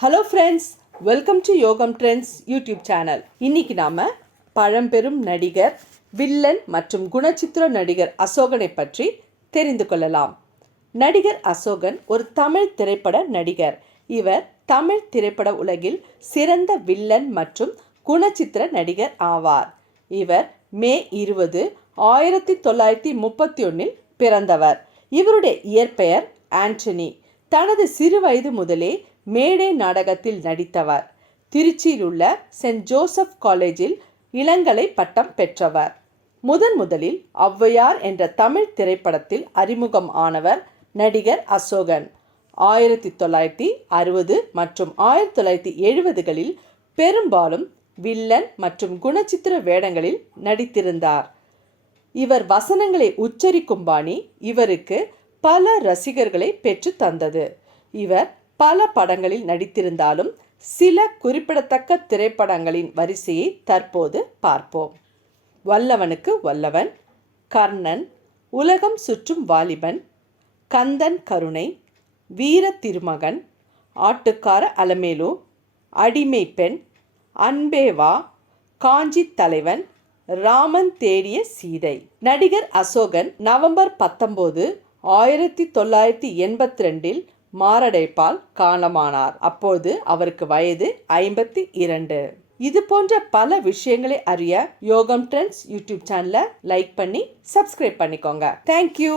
Hello friends, welcome to யோகம் trends YouTube channel. இன்னைக்கு நாம பழம்பெரும் நடிகர், வில்லன் மற்றும் குணச்சித்திர நடிகர் அசோகனை பற்றி தெரிந்து கொள்ளலாம். நடிகர் அசோகன் ஒரு தமிழ் திரைப்பட நடிகர். இவர் தமிழ் திரைப்பட உலகில் சிறந்த வில்லன் மற்றும் குணச்சித்திர நடிகர் ஆவார். இவர் மே 20, 1931 பிறந்தவர். இவருடைய இயற்பெயர் ஆண்டனி. தனது சிறு வயது முதலே மேடை நாடகத்தில் நடித்தவர். திருச்சியில் உள்ள சென்ட் ஜோசப் காலேஜில் இளங்கலை பட்டம் பெற்றவர். முதலில் ஔவையார் என்ற தமிழ் திரைப்படத்தில் அறிமுகம் ஆனவர் நடிகர் அசோகன். 1960 மற்றும் 1970களில் பெரும்பாலும் வில்லன் மற்றும் குணச்சித்திர வேடங்களில் நடித்திருந்தார். இவர் வசனங்களை உச்சரிக்கும் பாணி இவருக்கு பல ரசிகர்களை பெற்று தந்தது. இவர் பல படங்களில் நடித்திருந்தாலும் சில குறிப்பிடத்தக்க திரைப்படங்களின் வரிசையை தற்போது பார்ப்போம். வல்லவனுக்கு வல்லவன், கர்ணன், உலகம் சுற்றும் வாலிபன், கந்தன் கருணை, வீர திருமகன், ஆட்டுக்கார அலமேலு, அடிமை பெண், அன்பேவா, காஞ்சி தலைவன், ராமன் தேடிய சீதை. நடிகர் அசோகன் நவம்பர் 19, 1982 மாரடைப்பால் காலமானார். அப்போது அவருக்கு வயது 52. இது போன்ற பல விஷயங்களை அறிய யோகம் ட்ரெண்ட்ஸ் யூடியூப் சேனலை லைக் பண்ணி சப்ஸ்கிரைப் பண்ணிக்கோங்க. தேங்க்யூ.